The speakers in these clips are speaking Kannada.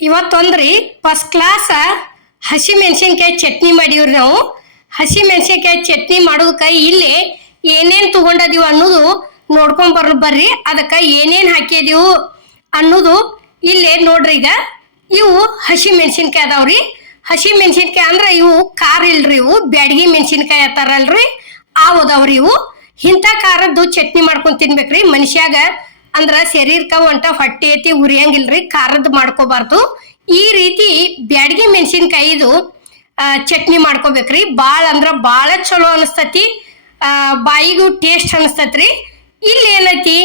ಇವತ್ತೊಂದ್ರಿ ಫಸ್ಟ್ ಕ್ಲಾಸ್ ಹಸಿ ಮೆಣಸಿನ್ಕಾಯಿ ಚಟ್ನಿ ಮಾಡೀವ್ರಿ ನಾವು. ಹಸಿ ಮೆಣಸಿನ್ಕಾಯಿ ಚಟ್ನಿ ಮಾಡೋದಕ್ಕೆ ಇಲ್ಲಿ ಏನೇನು ತಗೊಂಡದೀವಿ ಅನ್ನೋದು ನೋಡ್ಕೊಂಡ್ ಬರ್ ಬರ್ರಿ. ಅದಕ್ಕೆ ಏನೇನು ಹಾಕಿದೀವು ಅನ್ನೋದು ಇಲ್ಲಿ ನೋಡ್ರಿ ಈಗ. ಇವು ಹಸಿ ಮೆಣಸಿನ್ಕಾಯಿ ಅದಾವ್ರಿ. ಹಸಿ ಮೆಣಸಿನ್ಕಾಯಿ ಅಂದ್ರೆ ಇವು ಖಾರ ಇಲ್ರಿ ಇವು. ಬ್ಯಾಡಗಿ ಮೆಣಸಿನ್ಕಾಯಿ ಅತ್ತಾರಲ್ರಿ ಅದಾವ್ರಿ ಇವು. ಇಂಥ ಖಾರದ್ದು ಚಟ್ನಿ ಮಾಡ್ಕೊಂಡು ತಿನ್ಬೇಕ್ರಿ. ಮನುಷ್ಯಾಗ ಅಂದ್ರ ಶರೀರಕ್ಕ ಒಂಟ ಹೊಟ್ಟೆ ಐತಿ, ಉರಿಯಂಗಿಲ್ರಿ ಖಾರದ್ದು ಮಾಡ್ಕೋಬಾರ್ದು. ಈ ರೀತಿ ಬ್ಯಾಡಗಿ ಮೆಣಸಿನ್ಕಾಯಿದು ಚಟ್ನಿ ಮಾಡ್ಕೋಬೇಕ್ರಿ. ಭಾಳ ಅಂದ್ರ ಭಾಳ ಚಲೋ ಅನಸ್ತತಿ. ಬಾಯಿಗೂ ಟೇಸ್ಟ್ ಅನಿಸ್ತತ್ರಿ. ಇಲ್ಲಿ ಏನೈತಿ?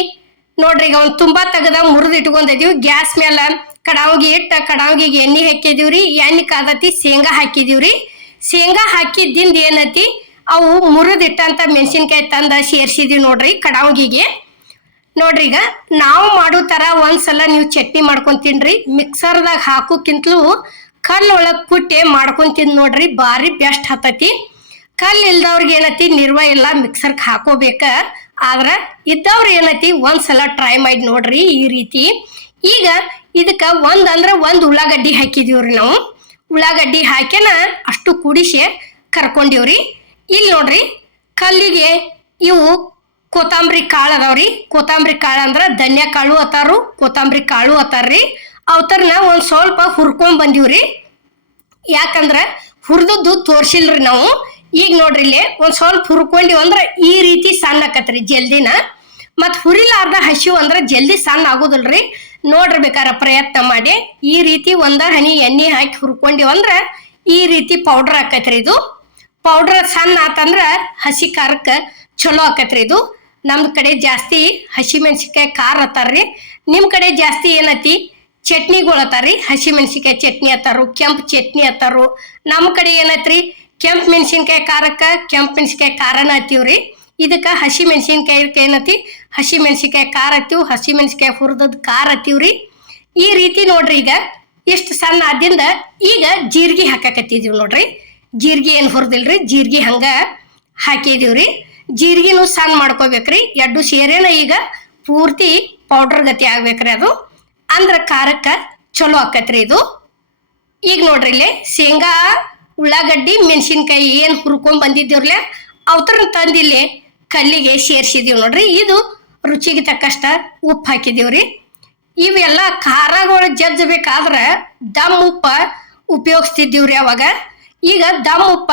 ನೋಡ್ರಿ ಈಗ ಒಂದು ತುಂಬಾ ತೆಗದ ಮುರಿದು ಇಟ್ಕೊಂಡಿದೀವಿ. ಗ್ಯಾಸ್ ಮೇಲೆ ಕಡಾವಿಗೆ ಇಟ್ಟ ಕಡಾವಿಗೆ ಎಣ್ಣೆ ಹಾಕಿದೀವ್ರಿ. ಎಣ್ಣೆ ಕಾದತಿ ಶೇಂಗಾ ಹಾಕಿದೀವ್ರಿ. ಶೇಂಗಾ ಹಾಕಿದ್ದಿಂದ ಏನೈತಿ? ಅವು ಮುರಿದಿಟ್ಟಂತ ಮೆಣಸಿನ್ಕಾಯಿ ತಂದ ಸೇರ್ಸಿದೀವಿ ನೋಡ್ರಿ ಕಡಾವಿಗೆ. ನೋಡ್ರಿ ಈಗ ನಾವು ಮಾಡೋ ತರ ಒಂದ್ಸಲ ನೀವು ಚಟ್ನಿ ಮಾಡ್ಕೊಂಡ್ ತಿನ್ರಿ ಮಿಕ್ಸರ್ದಾಗ ಹಾಕೋಕ್ಕಿಂತಲೂ ಕಲ್ಲು ಒಳಗೆ ಕುಟ್ಟಿ ಮಾಡ್ಕೊಂಡ್ ತಿಂದ್ ನೋಡ್ರಿ, ಭಾರಿ ಬೆಸ್ಟ್ ಹತ್ತತಿ. ಕಲ್ಲು ಇಲ್ದವ್ರಿಗೆ ಏನತಿ ನಿರ್ವ ಇಲ್ಲ ಮಿಕ್ಸರ್ಗೆ ಹಾಕೋಬೇಕ. ಆದ್ರೆ ಇದ್ದವ್ರು ಏನತಿ, ಒಂದ್ಸಲ ಟ್ರೈ ಮಾಡಿ ನೋಡ್ರಿ ಈ ರೀತಿ. ಈಗ ಇದಕ್ಕೆ ಒಂದು ಅಂದ್ರೆ ಒಂದು ಉಳ್ಳಾಗಡ್ಡಿ ಹಾಕಿದೀವ್ರಿ ನಾವು. ಉಳ್ಳಾಗಡ್ಡಿ ಹಾಕ್ಯನ ಅಷ್ಟು ಕೂಡಿಸಿ ಕರ್ಕೊಂಡಿವ್ರಿ. ಇಲ್ಲಿ ನೋಡ್ರಿ ಕಲ್ಲಿಗೆ ಇವು ಕೊತ್ತಂಬರಿ ಕಾಳು ಅದಾವ್ರಿ ಕೊತ್ತಂಬರಿ ಕಾಳು ಅಂದ್ರೆ ಧನ್ಯ ಕಾಳು ಅತ್ತಾರು ಕೊತ್ತಂಬರಿ ಕಾಳು ಅತ್ತಾರ್ರಿ ಅವತರ್ನ ಒಂದು ಸ್ವಲ್ಪ ಹುರ್ಕೊಂಡ್ ಬಂದೀವ್ರಿ ಯಾಕಂದ್ರೆ ಹುರಿದದ್ದು ತೋರ್ಸಿಲ್ರಿ ನಾವು. ಈಗ ನೋಡ್ರಿ ಇಲ್ಲಿ ಒಂದು ಸ್ವಲ್ಪ ಹುರ್ಕೊಂಡಿವ್ ಅಂದ್ರೆ ಈ ರೀತಿ ಸಣ್ಣ ಆಕತ್ರಿ ಜಲ್ದಿನ. ಮತ್ತು ಹುರಿಲಾರ್ದ ಹಸಿವು ಅಂದ್ರೆ ಜಲ್ದಿ ಸಣ್ಣ ಆಗೋದಿಲ್ರಿ. ನೋಡ್ರಿ ಬೇಕಾರ ಪ್ರಯತ್ನ ಮಾಡಿ. ಈ ರೀತಿ ಒಂದ ಹನಿ ಎಣ್ಣೆ ಹಾಕಿ ಹುರ್ಕೊಂಡಿವ್ ಅಂದ್ರ ಈ ರೀತಿ ಪೌಡರ್ ಆಕತ್ರಿ ಇದು. ಪೌಡರ್ ಸಣ್ಣ ಆತಂದ್ರೆ ಹಸಿ ಖಾರಕ್ಕೆ ಚಲೋ ಆಕತ್ರಿ ಇದು. ನಮ್ ಕಡೆ ಜಾಸ್ತಿ ಹಸಿ ಮೆಣಸಿನ್ಕಾಯಿ ಖಾರ ಹತ್ತಾರ್ರಿ ನಿಮ್ಮ ಕಡೆ ಜಾಸ್ತಿ ಏನತಿ ಚಟ್ನಿಗಳು ಹತ್ತಾರ್ರಿ ಹಸಿ ಮೆಣಸಿನ್ಕಾಯಿ ಚಟ್ನಿ ಹತ್ತಾರು ಕೆಂಪು ಚಟ್ನಿ ಹತ್ತಾರು ನಮ್ಮ ಕಡೆ ಏನತ್ರಿ? ಕೆಂಪು ಮೆಣಸಿನ್ಕಾಯಿ ಖಾರಕ್ಕೆ ಕೆಂಪು ಮೆಣಸಿನ್ಕಾಯಿ ಖಾರನ ಹತ್ತೀವ್ರಿ ಇದಕ್ಕ ಹಸಿ ಮೆಣಸಿನ್ಕಾಯಿ ಏನತಿ ಹಸಿ ಮೆಣಸಿನ್ಕಾಯಿ ಖಾರ ಹತ್ತೀವಿ ಹಸಿ ಮೆಣಸಿನ್ಕಾಯಿ ಹುರಿದದ್ ಖಾರ ಹತ್ತೀವ್ರಿ ಈ ರೀತಿ ನೋಡ್ರಿ ಈಗ ಎಷ್ಟು ಸಣ್ಣ ಆದ್ರಿಂದ ಈಗ ಜೀರಿಗೆ ಹಾಕಕತ್ತಿದೀವಿ ನೋಡ್ರಿ. ಜೀರಿಗೆ ಏನು ಹುರಿದಿಲ್ರಿ? ಜೀರಿಗೆ ಹಂಗ ಹಾಕಿದೀವ್ರಿ. ಜೀರಿಗೆನು ಸಣ್ಣ ಮಾಡ್ಕೋಬೇಕ್ರಿ. ಎರಡು ಸೇರೇನ ಈಗ ಪೂರ್ತಿ ಪೌಡರ್ ಗತಿ ಆಗ್ಬೇಕ್ರಿ ಅದು. ಅಂದ್ರ ಖಾರಕ್ಕ ಚಲೋ ಆಕತ್ರಿ ಇದು. ಈಗ ನೋಡ್ರಿ ಇಲ್ಲಿ ಶೇಂಗಾ, ಉಳ್ಳಾಗಡ್ಡಿ, ಮೆಣಸಿನ್ಕಾಯಿ ಏನ್ ಹುರ್ಕೊಂಡ್ ಬಂದಿದ್ದೀವ್ರಲ್ಲ ಅವತರ ತಂದಿಲ್ಲಿ ಕಲ್ಲಿಗೆ ಸೇರ್ಸಿದೀವಿ ನೋಡ್ರಿ. ಇದು ರುಚಿಗೆ ತಕ್ಕಷ್ಟ ಉಪ್ಪು ಹಾಕಿದೀವ್ರಿ. ಇವೆಲ್ಲ ಖಾರಗಳು ಜಜ್ಜಬೇಕಾದ್ರ ದಮ್ ಉಪ್ಪ ಉಪಯೋಗಿಸ್ತಿದ್ದೀವ್ರಿ ಅವಾಗ. ಈಗ ದಮ್ ಉಪ್ಪ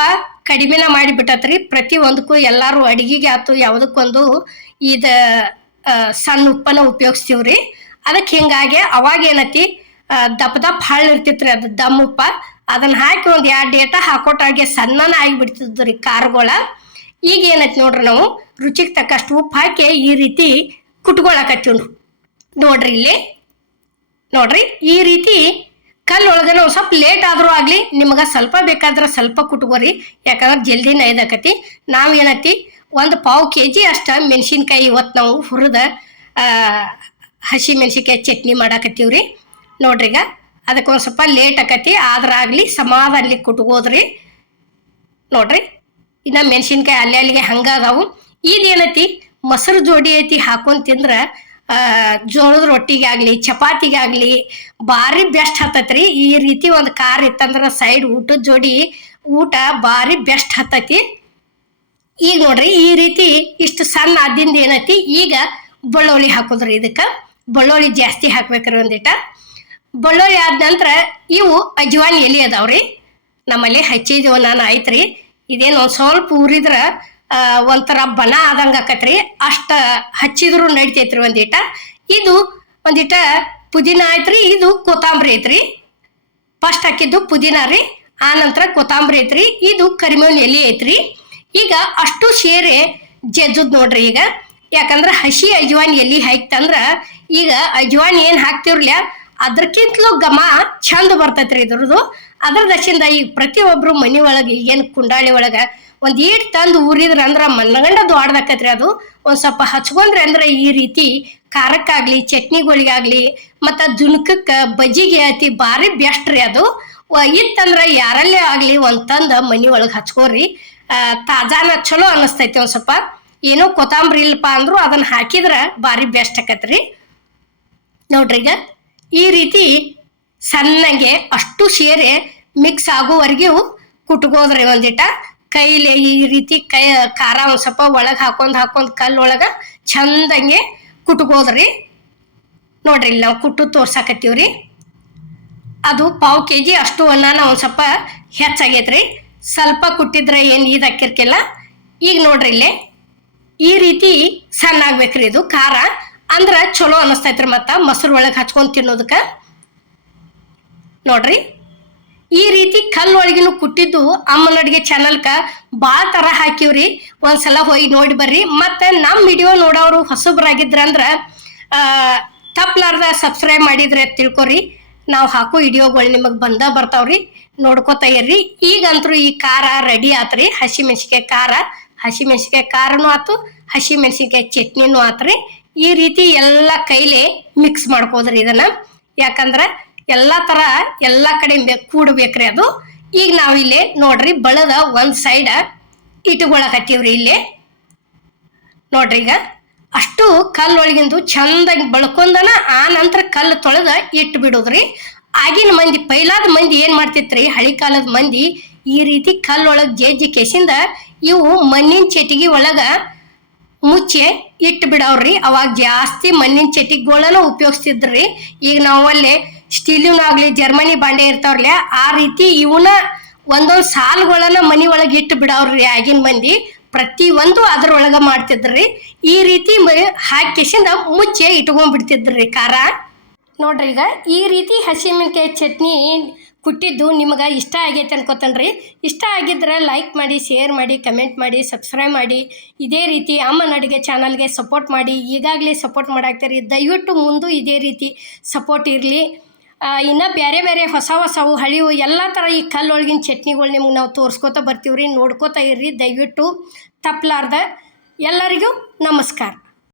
ಕಡಿಮೆನ ಮಾಡಿಬಿಟ್ಟತ್ರಿ. ಪ್ರತಿ ಒಂದಕ್ಕೂ ಎಲ್ಲಾರು ಅಡಿಗೆಗೆ ಆತು, ಯಾವುದಕ್ಕೊಂದು ಇದ ಸಣ್ಣ ಉಪ್ಪನ ಉಪಯೋಗಿಸ್ತೀವ್ರಿ. ಅದಕ್ಕೆ ಹಿಂಗಾಗಿ ಅವಾಗ ಏನತಿ ದಪ್ಪ ದಪ್ಪ ಹಳ್ಳ ಇರ್ತಿತ್ರಿ ಅದು ದಮ್ ಉಪ್ಪ. ಅದನ್ನ ಹಾಕಿ ಒಂದ್ ಎರಡು ಡೇಟ ಹಾಕೋಟಾಗೆ ಸಣ್ಣನ ಆಗಿಬಿಡ್ತಿದ್ರಿ ಖಾರಗಳ. ಈಗ ಏನೈತಿ ನೋಡ್ರಿ ನಾವು, ರುಚಿಗೆ ತಕ್ಕಷ್ಟು ಉಪ್ಪು ಹಾಕಿ ಈ ರೀತಿ ಕುಟ್ಕೊಳಕತ್ತೀವಿ ನೋಡ್ರಿ ಇಲ್ಲಿ. ನೋಡ್ರಿ, ಈ ರೀತಿ ಕಲ್ಲು ಒಳಗನ ಒಂದ್ ಸ್ವಲ್ಪ ಲೇಟ್ ಆದರೂ ಆಗಲಿ, ನಿಮಗೆ ಸ್ವಲ್ಪ ಬೇಕಾದ್ರೆ ಸ್ವಲ್ಪ ಕುಟ್ಕೋರಿ. ಯಾಕಂದ್ರೆ ಜಲ್ದಿ ನೈದಾಕತಿ. ನಾವು ಏನತಿ ಒಂದು ಪಾವು ಕೆ ಜಿ ಅಷ್ಟು ಮೆಣಸಿನ್ಕಾಯಿ ಇವತ್ತು ನಾವು ಹುರಿದ ಹಸಿ ಮೆಣಸಿನ್ಕಾಯಿ ಚಟ್ನಿ ಮಾಡಾಕತ್ತೀವ್ರಿ. ನೋಡ್ರಿ ಈಗ ಅದಕ್ಕೆ ಒಂದು ಸ್ವಲ್ಪ ಲೇಟ್ ಆಕತಿ, ಆದ್ರ ಆಗ್ಲಿ ಸಮಾಧಾನಲಿ ಕುಟ್ಕೋದ್ರಿ. ನೋಡ್ರಿ, ಇನ್ನು ಮೆಣಸಿನ್ಕಾಯಿ ಅಲ್ಲಿ ಅಲ್ಲಿಗೆ ಹಂಗಾದವು ಅದಾವು. ಏನತಿ ಮೊಸರು ಜೋಡಿ ಐತಿ, ಹಾಕೊಂಡು ತಿಂದ್ರ ಜೋಳದ ರೊಟ್ಟಿಗೆ ಆಗ್ಲಿ ಚಪಾತಿಗೆ ಆಗ್ಲಿ ಭಾರಿ ಬೆಸ್ಟ್ ಹತ್ತತ್ರಿ. ಈ ರೀತಿ ಒಂದು ಕಾರ್ ಇತ್ತಂದ್ರ ಸೈಡ್ ಊಟದ ಜೋಡಿ ಊಟ ಭಾರಿ ಬೆಸ್ಟ್ ಹತ್ತತಿ. ಈಗ ನೋಡ್ರಿ ಈ ರೀತಿ ಇಷ್ಟು ಸಣ್ಣ ಆದಿಂದ ಏನೈತಿ? ಈಗ ಬೆಳ್ಳುಳ್ಳಿ ಹಾಕೋದ್ರಿ ಇದಕ್ಕೆ. ಬೆಳ್ಳುಳ್ಳಿ ಜಾಸ್ತಿ ಹಾಕ್ಬೇಕ್ರಿ ಒಂದಿಟ. ಬೆಳ್ಳುಳ್ಳಿ ಆದ ನಂತರ ಇವು ಅಜ್ವಾನ್ ಎಲೆ ಅದಾವ್ರಿ. ನಮ್ಮಲ್ಲಿ ಹಚ್ಚಿದೀವ ನಾನು ಐತ್ರಿ ಇದೇನು ಒಂದ್ ಸ್ವಲ್ಪ ಉರಿದ್ರ ಆ, ಒಂಥರ ಬನ ಆದಂಗ ಆಕತ್ರಿ. ಅಷ್ಟ ಹಚ್ಚಿದ್ರು ನಡಿತೈತ್ರಿ ಒಂದಿಟ ಇದು ಒಂದಿಟ ಪುದೀನ ಐತ್ರಿ, ಇದು ಕೊತ್ತಂಬರಿ ಐತ್ರಿ. ಫಸ್ಟ್ ಹಾಕಿದ್ದು ಪುದೀನ ರೀ, ಆ ನಂತರ ಕೊತ್ತಂಬರಿ ಐತ್ರಿ, ಇದು ಕರಿಮೇವಿನ ಎಲೆ ಐತ್ರಿ. ಈಗ ಅಷ್ಟು ಸೇರೆ ಜಜ್ಜುದ್ ನೋಡ್ರಿ ಈಗ. ಯಾಕಂದ್ರ ಹಸಿ ಅಜ್ವಾನ್ ಎಲೆ ಹಾಕ್ತಂದ್ರ ಈಗ ಅಜ್ವಾನ್ ಏನ್ ಹಾಕ್ತಿರ್ಲ ಅದ್ರಕ್ಕಿಂತಲೂ ಘಮ ಚಂದ ಬರ್ತೈತ್ರಿ ಇದ್ರದ್ದು ಅದ್ರ ದಶಿಂದ ಈಗ ಪ್ರತಿಯೊಬ್ರು ಮನಿ ಒಳಗೆ ಏನು ಕುಂಡಾಳಿ ಒಳಗ ಒಂದ್ ಈಟ್ ತಂದು ಊರಿದ್ರ ಅಂದ್ರೆ ಮಲ್ಲಗಂಡ ದೊಡ್ಡದಾಕತ್ರಿ ಅದು. ಒಂದು ಸ್ವಲ್ಪ ಹಚ್ಕೊಂಡ್ರಿ ಅಂದ್ರೆ ಈ ರೀತಿ ಖಾರಕ್ಕಾಗ್ಲಿ, ಚಟ್ನಿಗಳಿಗಾಗ್ಲಿ, ಮತ್ತು ಜುನ್ಕಕ್ಕೆ ಬಜ್ಜಿಗೆ ಅತಿ ಭಾರಿ ಬೆಸ್ಟ್ ರೀ ಅದು. ಇತ್ತಂದ್ರೆ ಯಾರಲ್ಲೇ ಆಗಲಿ ಒಂದು ತಂದ ಮನೆ ಒಳಗೆ ಹಚ್ಕೋರಿ. ತಾಜಾನ ಚಲೋ ಅನಸ್ತೈತಿ ಒಂದು ಸ್ವಲ್ಪ. ಏನೋ ಕೊತ್ತಂಬರಿ ಇಲ್ಲಪ್ಪ ಅಂದ್ರು ಅದನ್ನ ಹಾಕಿದ್ರೆ ಭಾರಿ ಬೆಸ್ಟ್ ಆಕತ್ರಿ. ನೋಡ್ರಿ ಈಗ ಈ ರೀತಿ ಸಣ್ಣಗೆ ಅಷ್ಟು ಸೇರೆ ಮಿಕ್ಸ್ ಆಗೋವರೆಗೂ ಕುಟ್ಕೋದ್ರಿ ಒಂದಿಟ. ಕೈಲಿ ಈ ರೀತಿ ಕೈ, ಖಾರ ಒಂದು ಸ್ವಲ್ಪ ಒಳಗೆ ಹಾಕೊಂಡ್ ಹಾಕೊಂಡ್ ಕಲ್ಲು ಒಳಗೆ ಚಂದಂಗೆ ಕುಟ್ಕೋದ್ರಿ ನೋಡ್ರಿ ಇಲ್ಲಿ ನಾವು ಕುಟ್ಟು ತೋರ್ಸಾಕತ್ತೀವ್ರಿ. ಅದು ಪಾವು ಕೆ ಜಿ ಅಷ್ಟು ಅನ್ನ ಒಂದು ಸ್ವಲ್ಪ ಹೆಚ್ಚಾಗೈತ್ರಿ. ಸ್ವಲ್ಪ ಕುಟ್ಟಿದ್ರೆ ಏನು ಇದು ಹಾಕಿರ್ಕಿಲ್ಲ. ಈಗ ನೋಡ್ರಿ ಇಲ್ಲಿ ಈ ರೀತಿ ಸಣ್ಣ ಆಗ್ಬೇಕ್ರಿ ಇದು ಖಾರ. ಅಂದ್ರೆ ಚಲೋ ಅನ್ನಿಸ್ತೈತ್ರಿ ಮತ್ತು ಮೊಸರು ಒಳಗೆ ಹಚ್ಕೊಂಡು ತಿನ್ನೋದಕ್ಕೆ. ನೋಡ್ರಿ. ಈ ರೀತಿ ಕಲ್ಲು ಒಳಗಿನ ಕುಟ್ಟಿದ್ದು ಅಮ್ಮನ ಅಡುಗೆ ಚಾನಲ್ಕ ಭಾಳ ಥರ ಹಾಕಿವ್ರಿ. ಒಂದ್ಸಲ ಹೋಗಿ ನೋಡಿ ಬರ್ರಿ. ಮತ್ತು ನಮ್ಮ ವಿಡಿಯೋ ನೋಡೋರು ಹೊಸಬ್ರಾಗಿದ್ರಂದ್ರೆ ತಪ್ಪಲಾರ್ದ ಸಬ್ಸ್ಕ್ರೈಬ್ ಮಾಡಿದ್ರೆ ತಿಳ್ಕೊರಿ. ನಾವು ಹಾಕೋ ವಿಡಿಯೋಗಳು ನಿಮಗೆ ಬಂದ ಬರ್ತಾವ್ರಿ. ನೋಡ್ಕೋತಾ ಇರ್ರಿ. ಈಗಂತರೂ ಈ ಖಾರ ರೆಡಿ ಆತ್ರಿ. ಹಸಿಮೆಣ್ಸಿಕಾಯಿ ಖಾರ. ಹಸಿಮೆಣ್ಸಿಕಾಯಿ ಖಾರನೂ ಆತು ಹಸಿಮೆಣ್ಸಿಕಾಯಿ ಚಟ್ನಿನೂ ಆತ್ರಿ. ಈ ರೀತಿ ಎಲ್ಲ ಕೈಲಿ ಮಿಕ್ಸ್ ಮಾಡ್ಕೋದ್ರಿ ಇದನ್ನ. ಯಾಕಂದ್ರೆ ಎಲ್ಲ ತರ ಎಲ್ಲ ಕಡೆ ಬೆ- ಕೂಡ್ಬೇಕ್ರಿ ಅದು. ಈಗ ನಾವು ಇಲ್ಲಿ ನೋಡ್ರಿ ಬಳದ ಒಂದು ಸೈಡ್ ಇಟ್ಕೊಳಕತ್ತೀವ್ರಿ ಇಲ್ಲಿ. ನೋಡ್ರಿ ಈಗ ಅಷ್ಟು ಕಲ್ಲು ಒಳಗಿಂದು ಚಂದಾಗಿ ಬಳ್ಕೊಂಡನ ಆ ನಂತರ ಕಲ್ಲು ತೊಳೆದ ಇಟ್ಟು ಬಿಡೋದ್ರಿ. ಆಗಿನ ಮಂದಿ ಪೈಲಾದ ಮಂದಿ ಏನ್ ಮಾಡ್ತಿತ್ರಿ? ಹಳಿ ಕಾಲದ ಮಂದಿ ಈ ರೀತಿ ಕಲ್ಲೊಳಗೆ ಜೇಜಿ ಕೆಸಿಂದ ಇವು ಮಣ್ಣಿನ ಚಟಿಗೆ ಒಳಗ ಮುಚ್ಚೆ ಇಟ್ಟು ಬಿಡವ್ರಿ. ಅವಾಗ ಜಾಸ್ತಿ ಮಣ್ಣಿನ ಚಟಿಗಳನ್ನ ಉಪಯೋಗಿಸ್ತಿದ್ರಿ. ಈಗ ನಾವು ಅಲ್ಲಿ ಸ್ಟೀಲಿನಾಗ್ಲಿ ಜರ್ಮನಿ ಬಾಂಡೆ ಇರ್ತಾವ್ರಲ್ಲ ಆ ರೀತಿ ಇವನ ಒಂದೊಂದ್ ಸಾಲುಗಳನ್ನ ಮನಿ ಒಳಗೆ ಇಟ್ಟು ಬಿಡವ್ರಿ ಆಗಿನ ಮಂದಿ. ಪ್ರತಿ ಒಂದು ಅದ್ರೊಳಗ ಮಾಡ್ತಿದ್ರಿ. ಈ ರೀತಿ ಹಾಕಿಸಿಂದ ಮುಚ್ಚೆ ಇಟ್ಕೊಂಡ್ ಬಿಡ್ತಿದ್ರಿ ಖಾರ. ನೋಡ್ರಿ ಈಗ, ಈ ರೀತಿ ಹಸಿಮೆಣಕಾಯಿ ಚಟ್ನಿ ಕುಟ್ಟಿದ್ದು ನಿಮಗೆ ಇಷ್ಟ ಆಗೈತೆ ಅನ್ಕೋತನ್ರಿ. ಇಷ್ಟ ಆಗಿದ್ರೆ ಲೈಕ್ ಮಾಡಿ ಶೇರ್ ಮಾಡಿ ಕಮೆಂಟ್ ಮಾಡಿ ಸಬ್ಸ್ಕ್ರೈಬ್ ಮಾಡಿ. ಇದೇ ರೀತಿ ಅಮ್ಮನ ಅಡುಗೆ ಚಾನಲ್ಗೆ ಸಪೋರ್ಟ್ ಮಾಡಿ. ಈಗಾಗಲೇ ಸಪೋರ್ಟ್ ಮಾಡಾಕ್ತೀರಿ. ದಯವಿಟ್ಟು ಮುಂದೂ ಇದೇ ರೀತಿ ಸಪೋರ್ಟ್ ಇರಲಿ. ಇನ್ನು ಬೇರೆ ಬೇರೆ ಹೊಸ ಹೊಸವು ಹಳಿವು ಎಲ್ಲ ಥರ ಈ ಕಲ್ಲೊಳಗಿನ ಚಟ್ನಿಗಳು ನಿಮ್ಗೆ ನಾವು ತೋರಿಸ್ಕೋತ ಬರ್ತೀವಿ ರೀ ನೋಡ್ಕೋತಾ ಇರ್ರಿ, ದಯವಿಟ್ಟು ತಪ್ಪಲಾರ್ದ ಎಲ್ಲರಿಗೂ ನಮಸ್ಕಾರ.